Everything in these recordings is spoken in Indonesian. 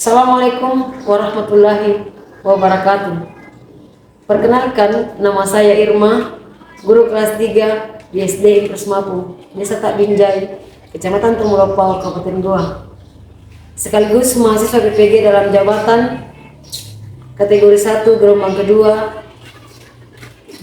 Assalamualaikum warahmatullahi wabarakatuh. Perkenalkan, nama saya Irma, guru kelas 3 di SD Impres Mapung, Desa Tak Binjai, Kecamatan Tumulopao, Kabupaten Goa. Sekaligus mahasiswa BPG dalam jabatan kategori 1 gelombang kedua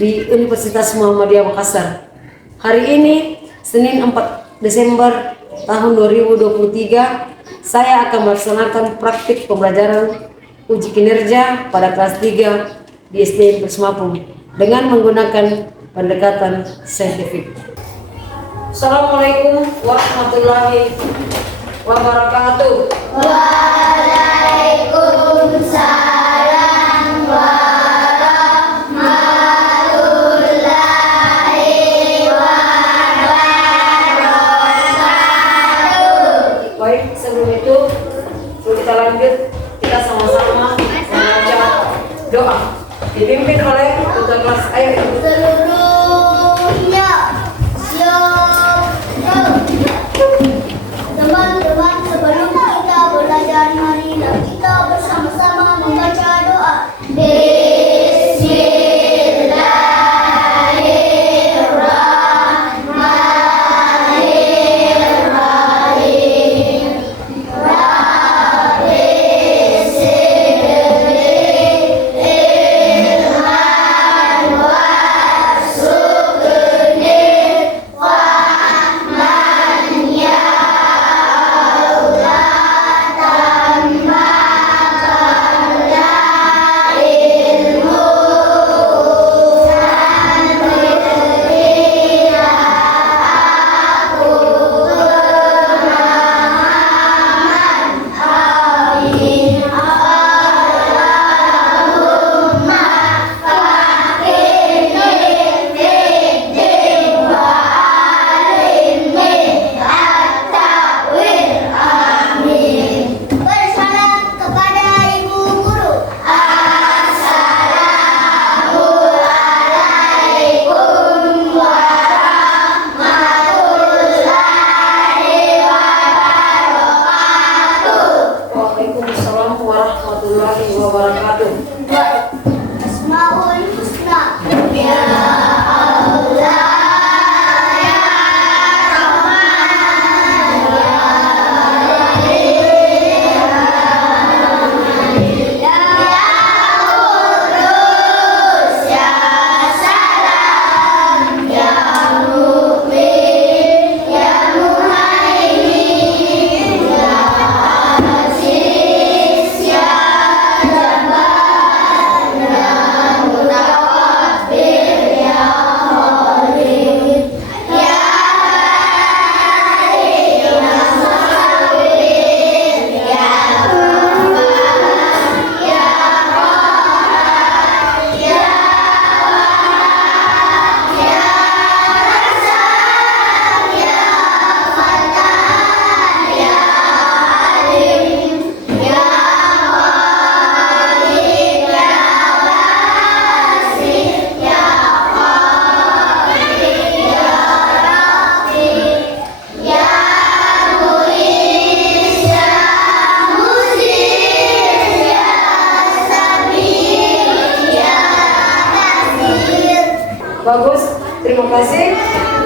di Universitas Muhammadiyah Makassar. Hari ini, Senin 4 Desember tahun 2023, saya akan melaksanakan praktik pembelajaran uji kinerja pada kelas 3 di SD Impres Mapung dengan menggunakan pendekatan saintifik. Assalamualaikum warahmatullahi wabarakatuh. Waalaikumsalam warahmatullahi wabarakatuh. Baik, sebelum itu kita lanjut, kita sama-sama membaca doa dipimpin oleh ketua kelas. Ayo Ibu. Seluruhnya siap. Teman-teman, sebelum kita belajar, marilah kita bersama-sama membaca doa. Waalaikumsalam warahmatullahi wabarakatuh. Asmaul Husna. Ya Allah, ya Rahman, ya Rahim, ya Qudus, ya Salam, ya Mu'min, ya Muhaimin, ya Aziz, ya Jabbar, ya Mutakabbir, ya Khalid, ya Halim, ya Sabir, ya Ghaffar, ya Qahhar, ya Wahhab, ya Razzaq, ya Fattah, ya Alim, ya Malik, ya Basir, ya Qadir, ya Raqib, ya Muiz, ya Muzir, ya Sabir, ya Nasir. Bagus, terima kasih.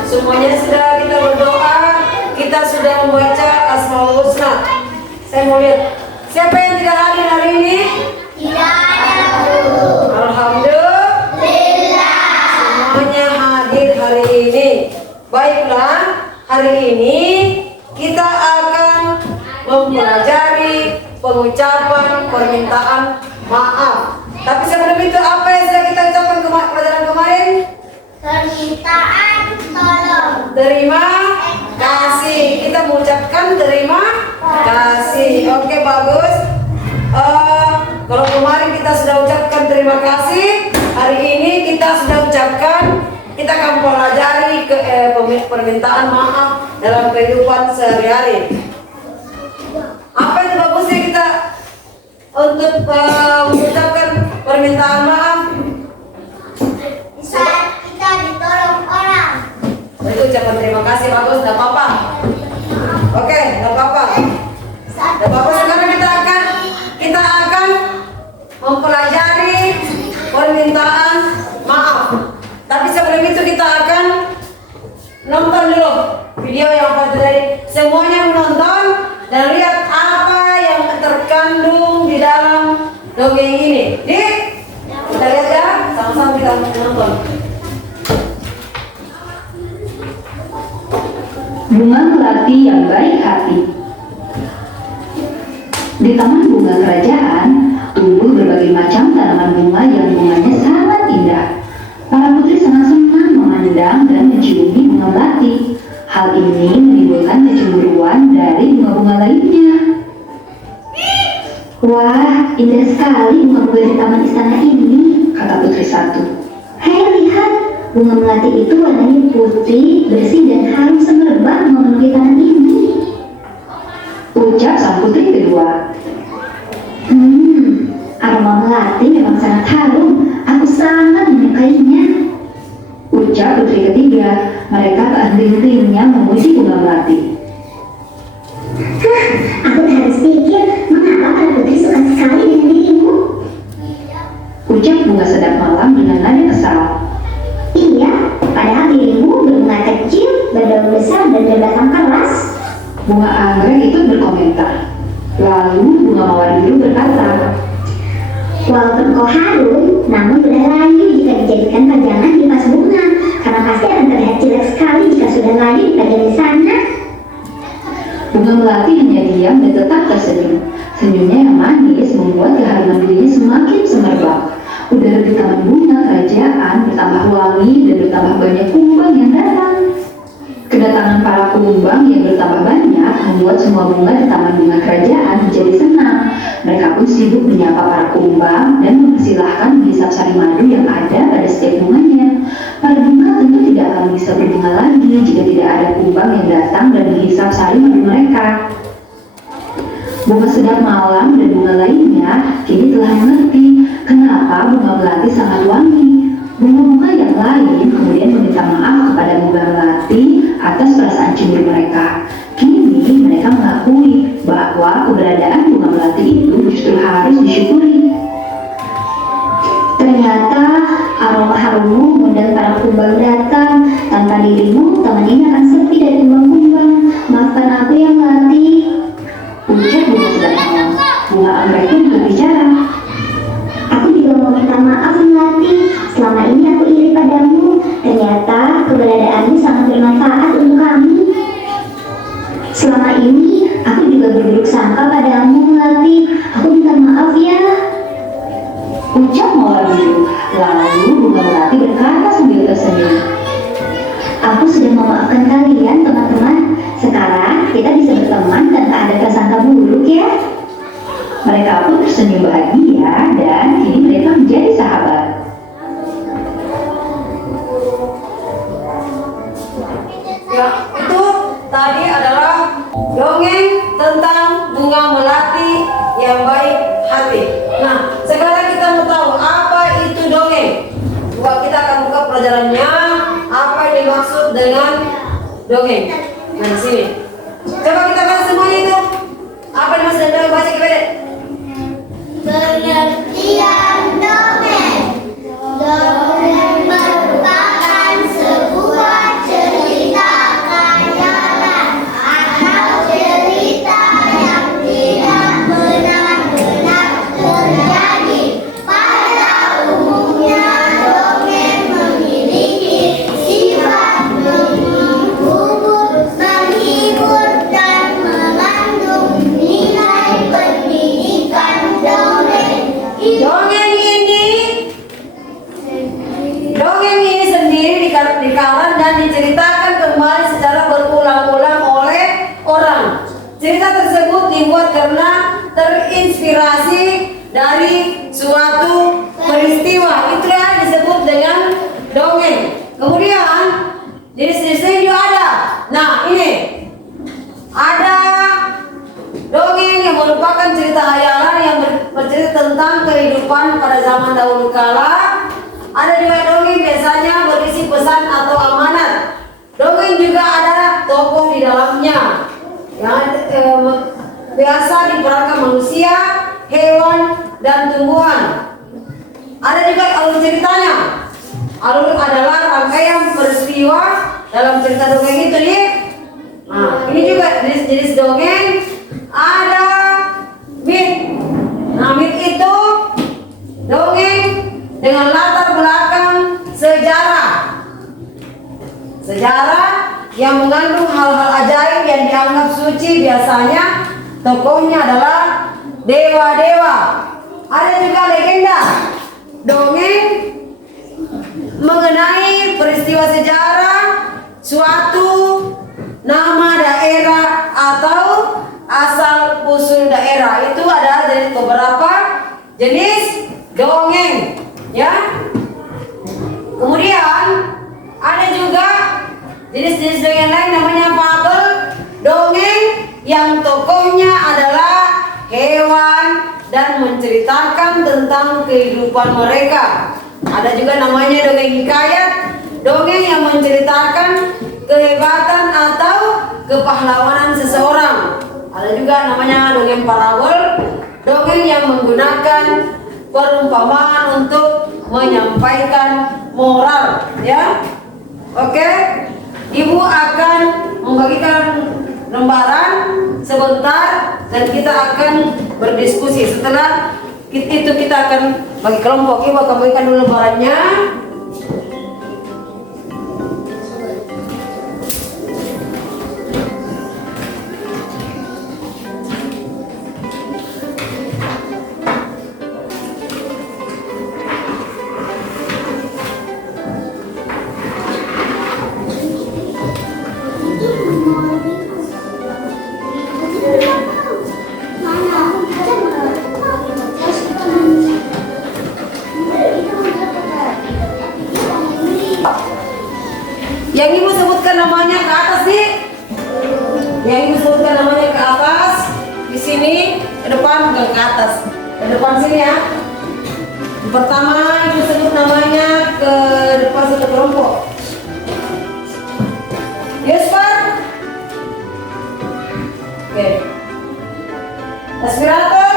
Semuanya sudah kita berdoa, kita sudah membaca Asmaul Husna. Saya mau lihat siapa yang tidak hadir hari ini. Tidak ada guru. Alhamdulillah, semuanya hadir hari ini. Baiklah, hari ini kita akan mempelajari pengucapan permintaan maaf. Tapi sebelum itu, apa yang sudah kita ucapkan pelajaran kemarin? Permintaan tolong. Terima kasih. Kita mengucapkan terima kasih. Oke, bagus. Kalau kemarin kita sudah ucapkan terima kasih, hari ini kita sudah ucapkan, kita akan pelajari permintaan maaf dalam kehidupan sehari-hari. Apa yang bagusnya kita untuk mengucapkan permintaan maaf? Saat kita ditolong orang. Itu ucapan terima kasih, bagus, tidak apa-apa. Oke, tidak apa-apa. Tidak apa-apa. Sekarang kita akan video yang apa tadi. Semuanya menonton dan lihat apa yang terkandung di dalam dongeng ini. Dik, kita lihat ya, sama-sama kita menonton. Bunga melati yang baik hati. Di taman bunga kerajaan, tumbuh berbagai macam tanaman bunga yang bunganya sangat indah. Para putri sangat senang memandang dan menciumi bunga melati. Hal ini menimbulkan kecemburuan dari bunga-bunga lainnya. Wah, indah sekali bunga-bunga di taman istana ini, Kata putri satu. Hai, lihat, bunga melati itu warnanya putih, bersih, dan harum semerbak memenuhi taman ini. Ucap sang putri kedua. Aroma melati memang sangat harum. Aku sangat menyukainya. Ucap putri ketiga. Mereka tak henti-hentinya memuji bunga melati. Aku tak habis pikir, mengapa para putri suka sekali dengan dirimu? Ucap bunga sedap malam dengan nada kesal. Iya, padahal dirimu berbunga kecil, berdaun besar, dan berbatang keras. Bunga anggrek ikut berkomentar. Lalu bunga mawar biru berkata, Walaupun kau harum, namun sudah layu jika dijadikan pajangan di vas bunga, karena pasti akan terlihat jelek sekali jika sudah layu dipajang di sana. bunga melati hanya diam dan tetap tersenyum. Senyumnya yang manis membuat keharuman dirinya semakin semerbak. Udara di taman bunga kerajaan bertambah wangi dan bertambah banyak kumbang yang datang. Kedatangan para kumbang yang bertambah banyak membuat semua bunga di taman bunga kerajaan menjadi senang. Mereka pun sibuk menyapa para kumbang dan mempersilahkan menghisap sari madu yang ada pada setiap bunganya. Para bunga tentu tidak akan bisa berbunga lagi jika tidak ada kumbang yang datang dan menghisap sari madu mereka. Bunga sedap malam dan bunga lainnya kini telah mengerti kenapa bunga melati sangat wangi. Bunga-bunga yang lain kemudian meminta maaf kepada bunga melati atas perasaan cemburu mereka. Kini mereka mengakui bahwa keberadaan bunga melati itu justru harus disyukuri. Ternyata aroma harummu mengundang para kumbang datang. Tanpa dirimu, taman ini akan sepi dari kumbang-kumbang. Maafkan aku ya Melati. Ucap bunga sedap malam. Bunga anggrek pun berbicara. Aku juga mau minta maaf Melati. Selama ini aku iri padamu. Ternyata keberadaanmu sangat bermanfaat untuk kami. Selama ini aku juga berburuk sangka padamu Melati. Aku minta maaf ya. Ucap mawar biru. Lalu bunga melati berkata sambil tersenyum. Aku sudah memaafkan kalian teman-teman. Sekarang kita bisa berteman tanpa ada prasangka buruk ya. Mereka pun tersenyum bahagia dan kini mereka menjadi sahabat. Ya, itu tadi adalah dongeng tentang bunga melati yang baik hati. Nah, sekarang kita mau tahu apa itu dongeng. Kita akan buka pelajarannya, apa yang dimaksud dengan dongeng. Nah, di sini. Coba kita bahas semuanya itu. Apa yang dimaksud dengan baca kepada? Pengertian dongeng. Dongeng merupakan sebuah cerita khayalan atau cerita yang tidak benar-benar terjadi. Pada umumnya dongeng memiliki sifat menghibur dan mengandung nilai pendidikan dongeng. Dongeng ini sendiri dikaran dan diceritakan kembali secara berulang-ulang oleh orang. Cerita tersebut dibuat karena terinspirasi dari suatu peristiwa. Itulah disebut dengan dongeng. Kemudian di sini juga ada. Nah, ini ada dongeng yang merupakan cerita hayalan yang bercerita tentang kehidupan pada zaman dahulu kala. Ada juga dongeng biasanya berisi pesan atau amanat. Dongeng juga ada tokoh di dalamnya yang biasa diperankan manusia, hewan, dan tumbuhan. Ada juga alur ceritanya. Alur adalah rangkaian peristiwa dalam cerita dongeng itu nih. jenis-jenis dongeng ada mit. Nah, mit itu dongeng dengan latar belakang sejarah. Sejarah yang mengandung hal-hal ajaib yang dianggap suci, biasanya tokohnya adalah dewa-dewa. Ada juga legenda, dongeng mengenai peristiwa sejarah, suatu nama daerah atau asal usul daerah. Itu ada dari beberapa jenis dongeng, ya. Kemudian ada juga jenis-jenis dongeng lain namanya fabel, dongeng yang tokohnya adalah hewan dan menceritakan tentang kehidupan mereka. Ada juga namanya dongeng hikayat, dongeng yang menceritakan kehebatan atau kepahlawanan seseorang. Ada juga namanya dongeng parabol, dongeng yang menggunakan perumpamaan untuk menyampaikan moral, ya. Oke, Ibu akan membagikan lembaran sebentar dan kita akan berdiskusi. Setelah itu kita akan bagi kelompok. Ibu akan bagikan dulu lembarannya. Yang Ibu sebutkan namanya ke atas nih. Yang Ibu sebutkan namanya ke atas. Di sini ke depan, bukan ke atas. Ke depan sini ya. Pertama Ibu sebut namanya ke depan satu kelompok. Yes, Pak. Oke. Aspirator.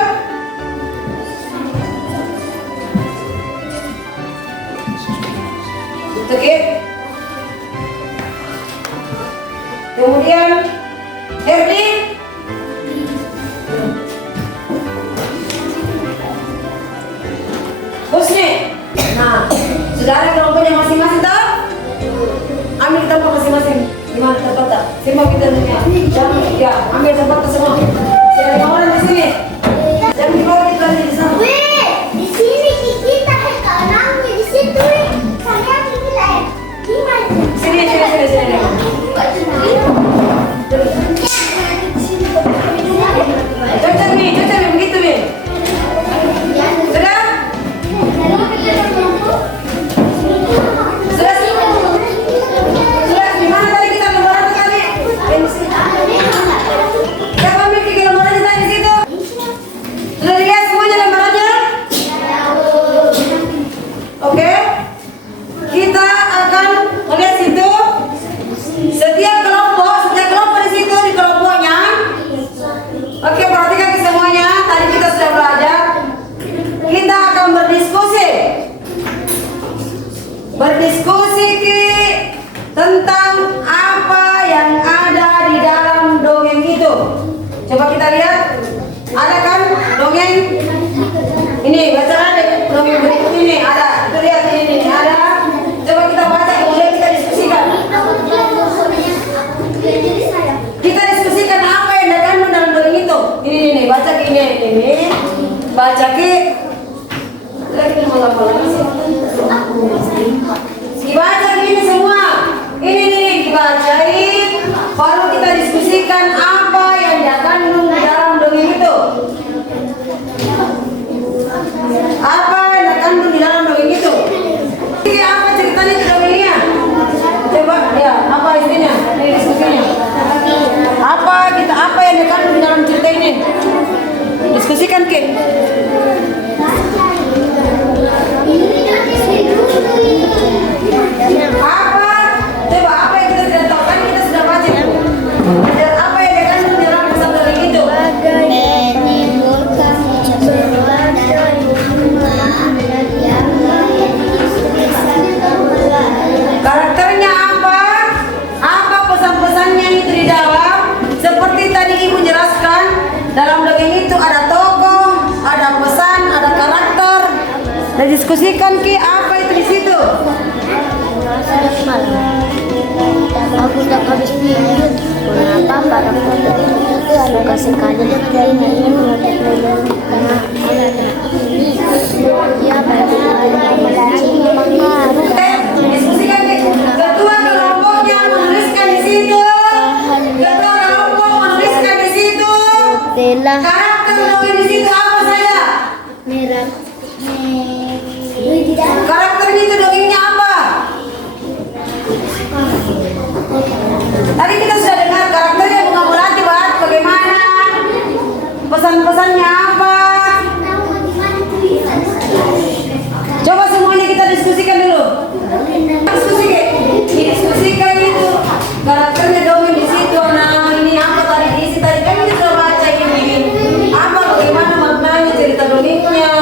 Itu ya. Kemudian Herdi, Husni. Nah, sudah ada kelompoknya masing-masing tak? Ambil tempat masing-masing. Di mana tempatnya? Semua kita punya. Ya, ambil tempat semua. Ada 5 orang di sini. Jangan dibawa kita di sana. Di sini kita orangnya di situ. Kalian kita di mana? Sini. Cocok nih, begitu nih. Sudah? Sudah, di mana tadi kita lembaran tadi? Siapa ambil 3 lembarannya tadi di situ? Sudah dilihat semuanya lembarannya? Oke. Kita akan melihat situ. Setiap kelompok di situ di kelompoknya. Oke, perhatikan semuanya. Tadi kita sudah belajar. Kita akan berdiskusi tentang apa yang ada di dalam dongeng itu. Coba kita lihat. Ada kan dongeng? Ini baca dongeng berikut ini ada. Itu lihat ini ada. Coba kita baca, kemudian kita diskusikan. Kita diskusikan apa yang terkandung dalam dongeng itu. Ini baca ini. Baca lagi malam-malam sih. Dibaca gini semua. Ini dibacain. Baru kita diskusikan apa yang terkandung di dalam dongeng itu. Apa yang terkandung di dalam dongeng itu? Ini apa ceritanya di dongengnya? Coba ya, apa isinya? Ini diskusinya. Apa yang terkandung di dalam cerita ini? Diskusikan Ki. Apa yang kita tidak tahu kan kita sudah baca. Dan apa yang terkandung di dalam pesan dongeng itu? Diskusikan Ki, apa itu di situ? Aku tak habis pikir mengapa para pemimpin itu suka sekali dengan ini karena anak ini dia benar-benar mengaruh. Diskusikan Ki. Ketua kelompoknya menuliskan di situ. Ketua kelompok menuliskan di situ. Telah Karakter dongeng di situ apa saya? merah. Karakternya itu dongengnya apa? Tadi kita sudah dengar karakternya Bunga Melati, Pak. Bagaimana? Pesan-pesannya apa? Coba semuanya kita diskusikan dulu. Diskusikan itu karakternya dongeng di situ. Nah, ini apa tadi diisi tadi kan kita sudah baca ini. Apa bagaimana maknanya cerita dongengnya?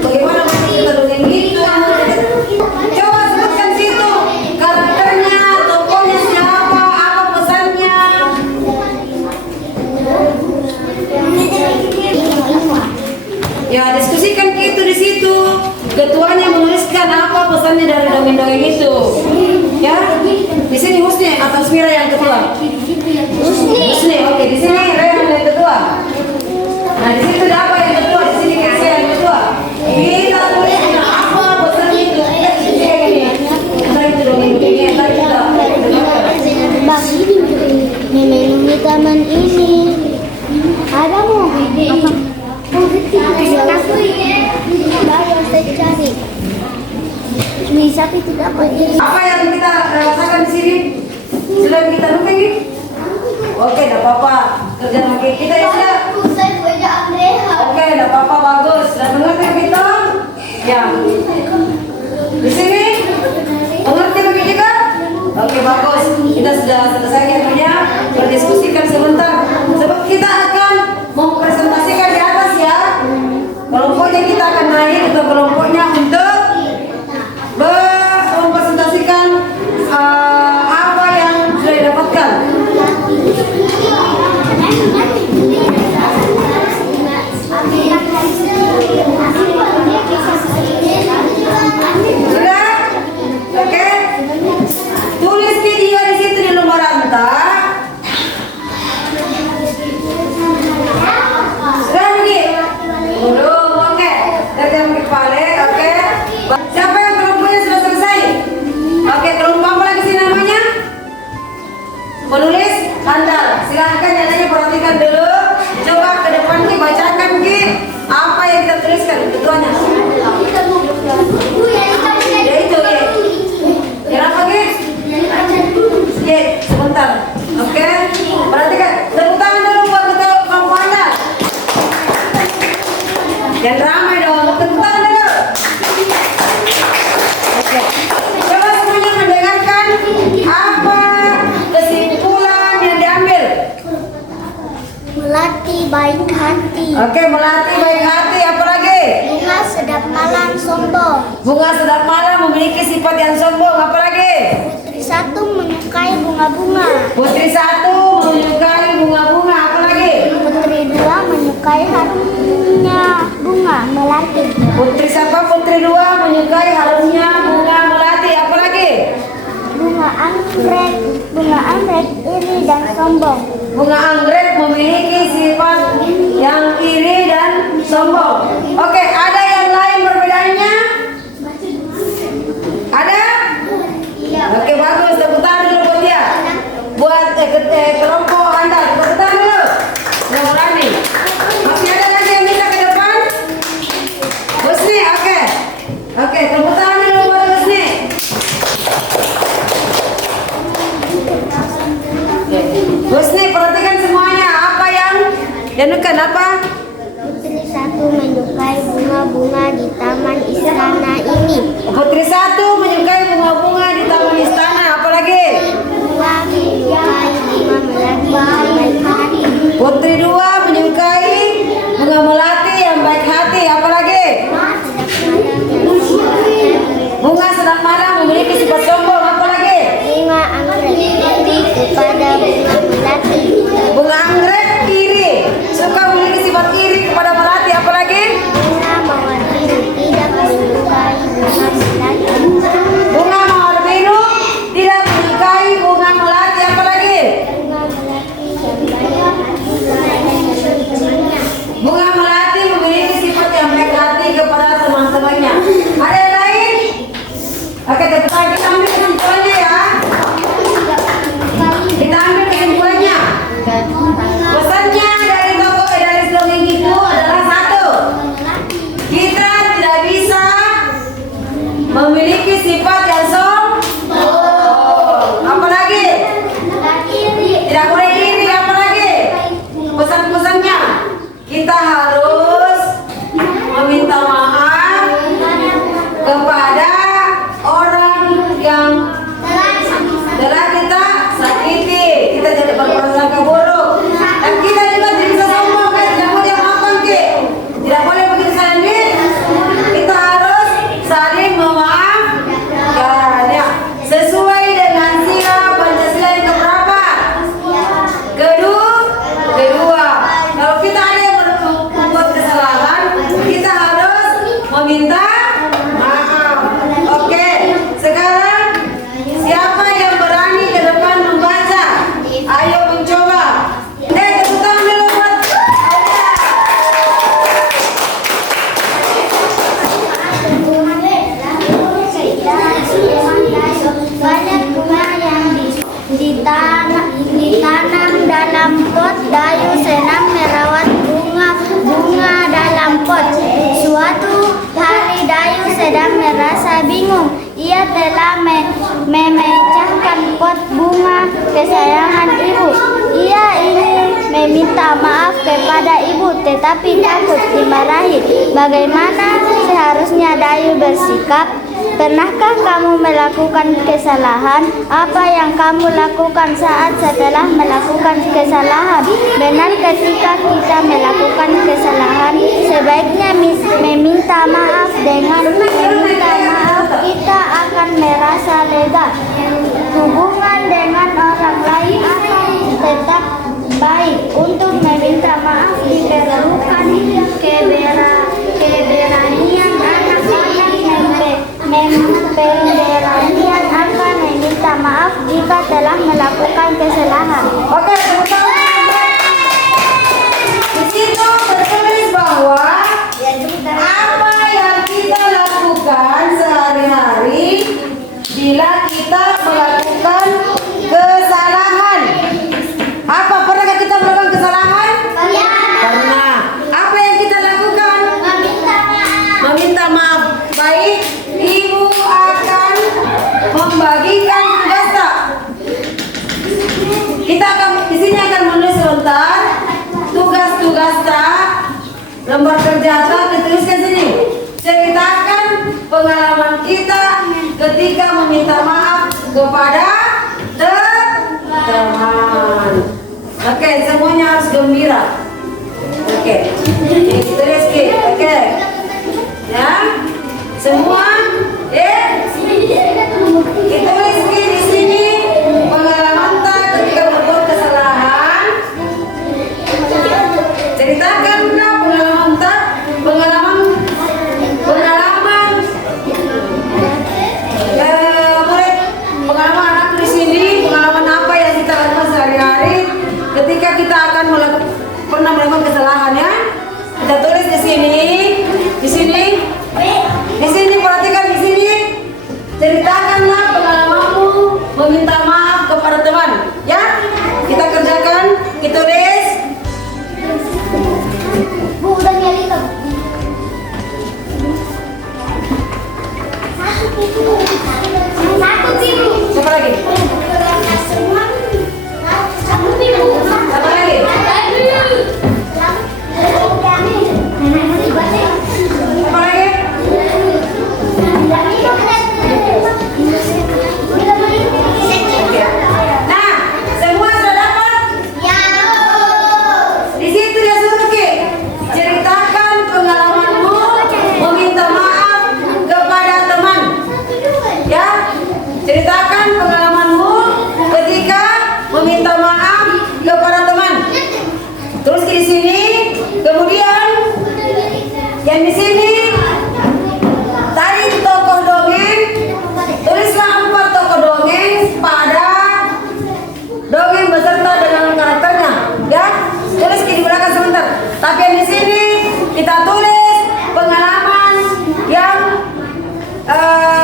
Bagaimana makna cerita dongeng itu? Coba sebutkan situ karakternya, tokohnya siapa, apa pesannya? Ya, diskusikan gitu di situ. Ketuanya menuliskan apa pesannya dari dongeng-dongeng itu. Ya, di sini Husni atau Smira yang ketua? Husni, oke. Di sini Rehan yang ketua. Nah, di situ ada apa yang ketua? Di sini Keksia yang ketua. Kita tuliskan apa pesan itu. Kita itu dongeng-dongengnya tadi kita dengarkan. Memenuhi taman ini. Ada mau apa? Bayar saya cari. Bisa tidak pergi. Apa yang kita rasakan di sini? Sudah kita dongeng ini? Oke, tidak apa-apa. Kerja lagi kita ya sudah. Oke, tidak apa-apa, bagus. Sudah mengerti kita? Ya. Di sini mengerti bagi kita? Oke, bagus. Kita sudah selesai akhirnya berdiskusikan sebentar. Sebab kita akan mempresentasikan di atas ya. Kelompoknya kita akan naik ke kelompoknya untuk mempresentasikan apa yang sudah didapatkan. Sudah? Oke. Tulis dia di situ di lembar rantai. Sudah pergi? Belum, oke. Kita kepala, oke. Siapa yang kelompoknya sudah selesai? Oke, kelompok apa lagi sih namanya? Penulis handal. Silahkan yang nanya perhatikan dulu. Coba ke depan Ki, bacakan Ki apa yang kita tuliskan ketuanya. Ya itu ya. Kenapa Ki? Ya, sebentar. Oke. Perhatikan. Tepuk tangan dulu buat ketua kelompok Anda. Yang ramai dong. Tepuk tangan dulu. Oke. Coba semuanya mendengarkan apa kesimpulan yang diambil. Melati baik hati. Oke, Melati baik hati. Apa lagi? Bunga sedap malam sombong. Bunga sedap malam memiliki sifat yang sombong. Apa lagi? Putri satu menyukai bunga-bunga. Putri satu menyukai bunga-bunga. Apa lagi? Putri dua menyukai harumnya bunga melati. Putri siapa? Putri dua menyukai harumnya bunga melati. Apa lagi? Bunga anggrek iri dan sombong. Bunga anggrek memiliki sifat yang iri dan sombong. Oke, ada yang lain perbedaannya? Ada? Oke, bagus. Tepuk tangan dulu buat dia. Buat kelompok Anda. Tepuk tangan dulu. Udah mulai nih. Masih ada lagi yang minta ke depan? Husni, oke. Oke, tepuk tangan dulu buat Husni. Husni, perhatikan semuanya. Apa yang dianukan apa? Putri satu menyukai bunga-bunga di taman istana ini. Putri satu menyukai bunga-bunga di taman istana. Apa lagi? Dua menyukai bunga melati yang baik hati. Putri dua menyukai bunga melati yang baik hati. Apa lagi? Bunga sedang marah memiliki sifat sombong. Apa lagi? Bunga anggrek iri kepada bunga melati. Bunga anggrek iri suka memiliki sifat iri kepada melati. Apa lagi? Bunga ditanam dalam pot, Dayu senang merawat bunga dalam pot. Suatu hari Dayu sedang merasa bingung. Ia telah memecahkan pot bunga kesayangan ibu. Ia ingin meminta maaf kepada ibu, tetapi takut dimarahi. Bagaimana seharusnya Dayu bersikap? Pernahkah kamu melakukan kesalahan? Apa yang kamu lakukan saat setelah melakukan kesalahan? Benar, ketika kita melakukan kesalahan, sebaiknya meminta maaf. Dengan meminta maaf, kita akan merasa lega. Hubungan dengan orang lain akan tetap baik. Untuk meminta maaf diperlukan keberanian anak-anak pemberanian akan meminta maaf jika telah melakukan kesalahan. Oke, di situ tertulis bahwa apa yang kita lakukan sehari-hari bila kita melakukan kesalahan. Apa? Pernahkah kita melakukan kesalahan? Ya. Pernah. Apa yang kita lakukan? Meminta maaf. Meminta maaf. Baik, ibu akan membagikan tugas tak? Kita akan di sini akan menulis sebentar tugas-tugas tak, lembar kerja tak, dituliskan sini. Ceritakan pengalaman kita ketika meminta maaf kepada teman. Oke, semuanya harus gembira. Oke, ditulis Ki. Oke, ya. Semua, ditulis di sini pengalaman tak ketika berbuat kesalahan. Ceritakan pengalaman tak, pengalaman murid, pengalaman anak di sini, pengalaman apa yang kita lakukan sehari-hari ketika kita akan pernah melakukan kesalahan, ya. Kita tulis di sini, di sini. Di sini perhatikan di sini. Ceritakanlah pengalamanmu meminta maaf kepada teman, ya. Kita kerjakan, kita tulis. Bu, udah nyari tuh. Satu biru. Siapa lagi? Satu biru. Siapa lagi? Siapa lagi? Nah, semua sudah dapat? Di situ dia suruh Ki, ceritakan pengalamanmu meminta maaf kepada teman. Ya, ceritakan pengalamanmu ketika meminta maaf kepada teman. Terus di sini, kemudian yang di sini tadi tokoh dongeng, tulislah 4 tokoh dongeng pada dongeng beserta dengan karakternya, ya. Tulis di belakang sebentar. Tapi yang di sini kita tulis pengalaman yang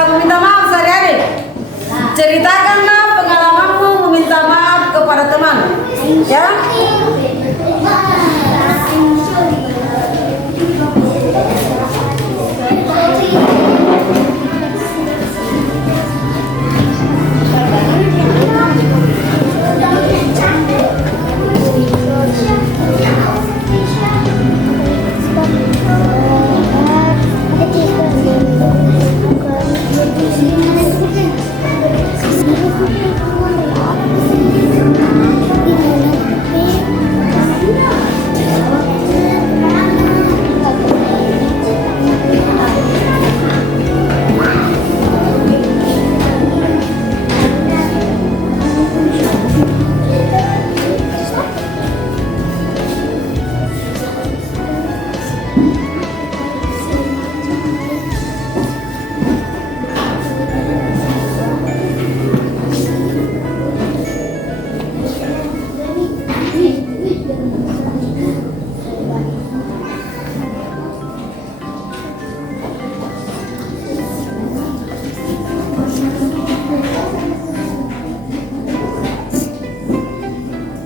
meminta maaf sehari-hari. Ceritakanlah pengalamanmu meminta maaf kepada teman, ya.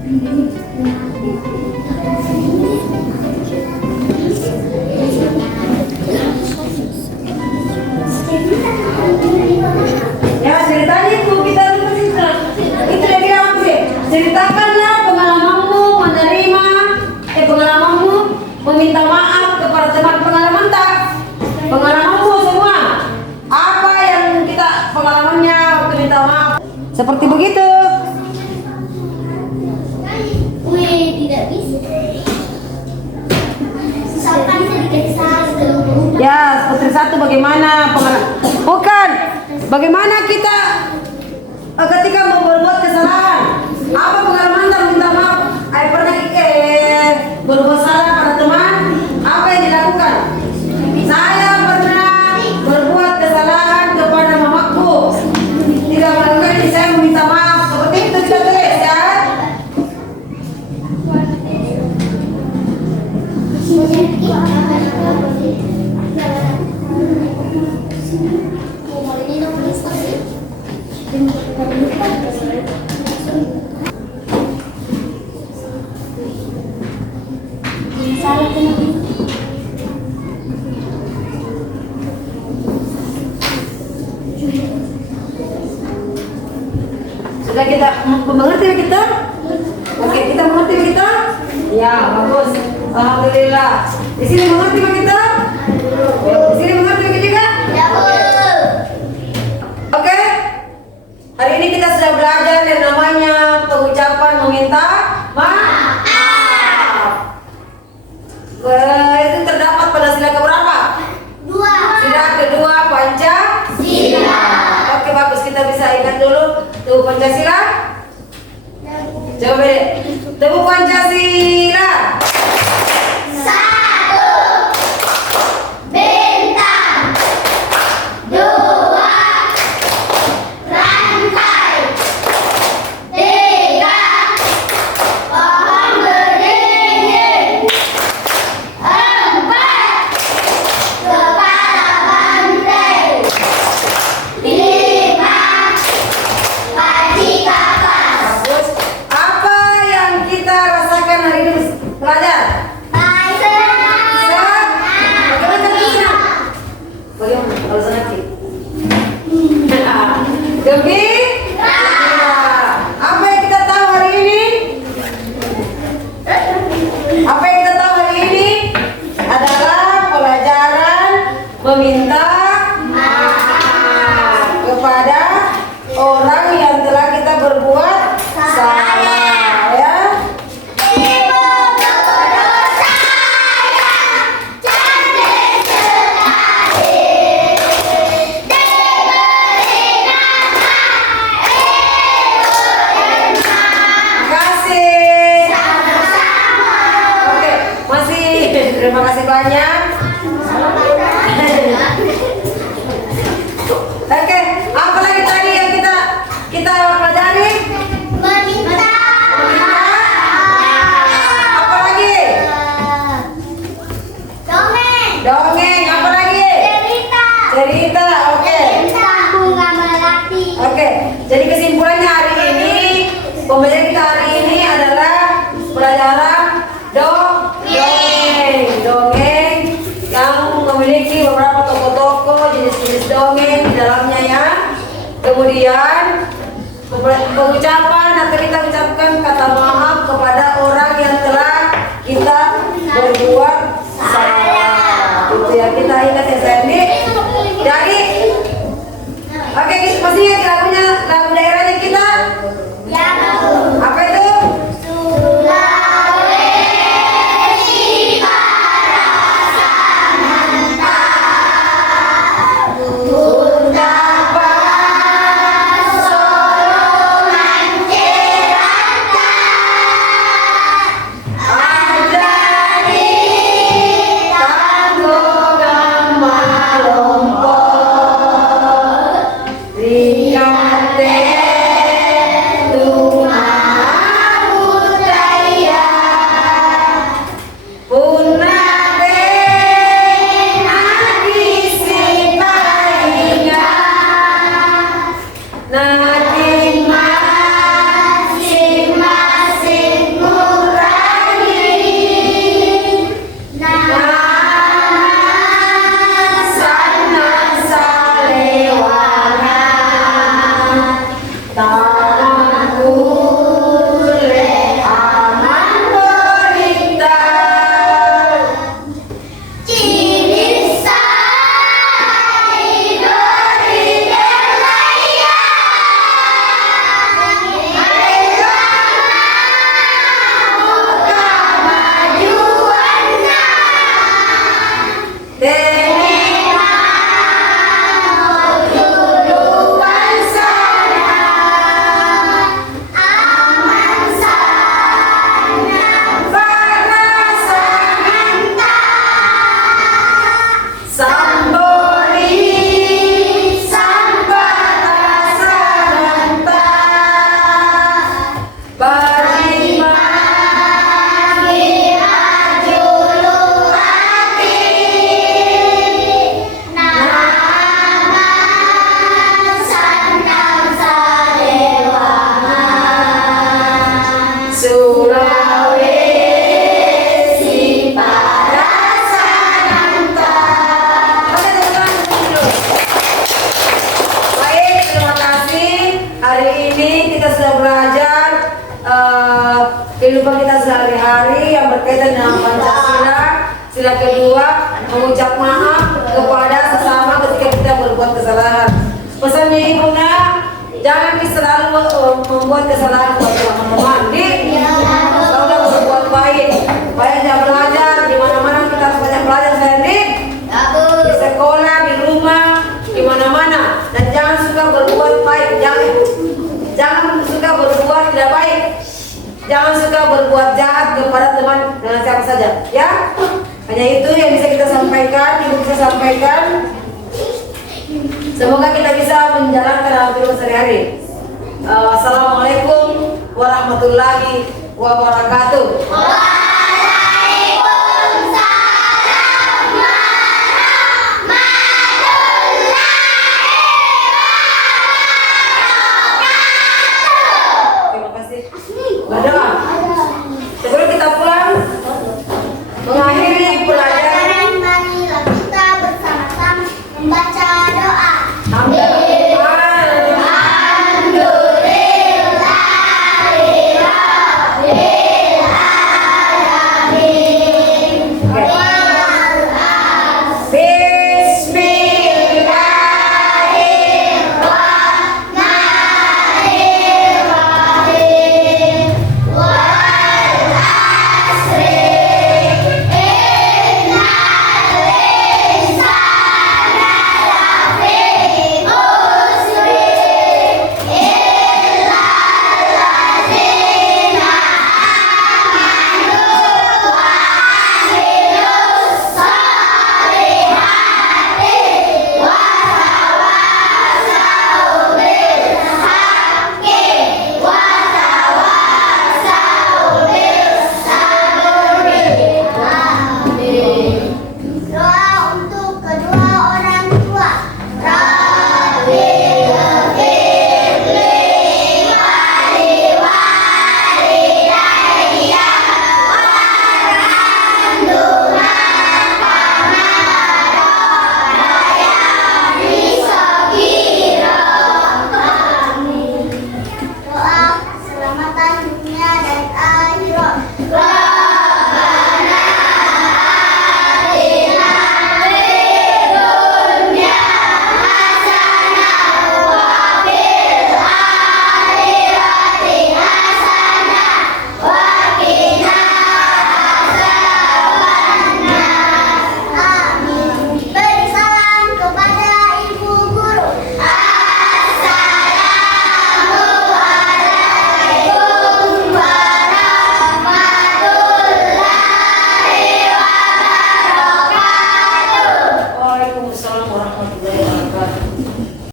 Ya ceritanya itu kita dulu cerita. Itu dia bilang apa sih? Ceritakanlah pengalamanmu menerima, pengalamanmu meminta maaf kepada teman pengalaman tak? Pengalamanmu semua. Apa yang kita pengalamannya waktu minta maaf? Seperti begitu. Wih, tidak bisa. Misalkan sedikit satu. Ya, seperti satu bagaimana pengalaman? Bukan. Bagaimana kita ketika mau berbuat kesalahan? Apa pengalaman dan minta maaf? Pernah berbuat salah pada teman? Apa yang dilakukan? Saya pernah berbuat kesalahan kepada mamaku. Tidak melakukan ini, saya meminta maaf. Seperti itu kita tulis ya. Sudah kita mengerti kita? Oke, kita mengerti kita? Ya, bagus. Alhamdulillah. Di sini mengerti kita? Di sini mengerti juga? Ya, Bu. Oke. Hari ini kita sudah belajar yang namanya pengucapan meminta maaf. Itu terdapat pada sila keberapa? 2. Sila kedua Pancasila. Oke, bagus, kita bisa ingat dulu. Tuh Pancasila. Coba deh. Tuh Pancasila. 1 bintang, 2 rantai, 3 pohon beringin, 4 kepala banteng, 5 paci kapas. Bagus. Apa yang kita rasakan hari ini pelajar? Bagaimana kalau senang? Gembira. Apa yang kita tahu hari ini? Apa yang kita tahu hari ini adalah pelajaran meminta maaf kepada orang yang telah kita berbuat salah, ya. Ibu guru saya cantik sekali, diberi nama Ibu Irma. Makasih. Sama-sama. Oke, masih terima kasih banyak. Oke, apa lagi tadi yang kita pelajari? Meminta Apa lagi? dongeng, Dongeng, apa lagi? cerita, Cerita, oke. tentang bunga melati. Oke, jadi kesimpulannya hari ini, pembelajaran kita hari ini adalah pelajaran dongeng. Dongeng yang memiliki beberapa tokoh-tokoh, jenis-jenis dongeng di dalamnya ya. Kemudian pengucapan atau kita ucapkan kata maaf kepada orang yang telah kita berbuat salah. Itu ya, kita ingat ya Sandy. Jadi oke, masih ingat lagunya, lagu daerahnya kita? Ya, Bu. Apa itu? Sulawesi Parasamanta, Undapa Solo Manciranta, Sulawesi Parasananta. Oke teman-teman, duduk. Baik, terima kasih. Hari ini kita sudah belajar kehidupan kita sehari-hari yang berkaitan dengan Pancasila. Sila kedua, mengucap maaf kepada sesama ketika kita berbuat kesalahan. Pesannya Ibu Nak, jangan selalu membuat kesalahan buat teman-teman. Selalu berbuat baik. Banyak belajar, di mana-mana kita harus banyak belajar sendiri. Di sekolah, di rumah, di mana-mana. Dan jangan suka berbuat baik. Jangan suka berbuat tidak baik. Jangan suka berbuat jahat kepada teman dengan siapa saja. Ya, hanya itu yang bisa kita sampaikan, Ibu bisa sampaikan. Semoga kita bisa menjalankan dalam kehidupan sehari-hari. Assalamualaikum warahmatullahi wabarakatuh. Terima kasih. Berdoa.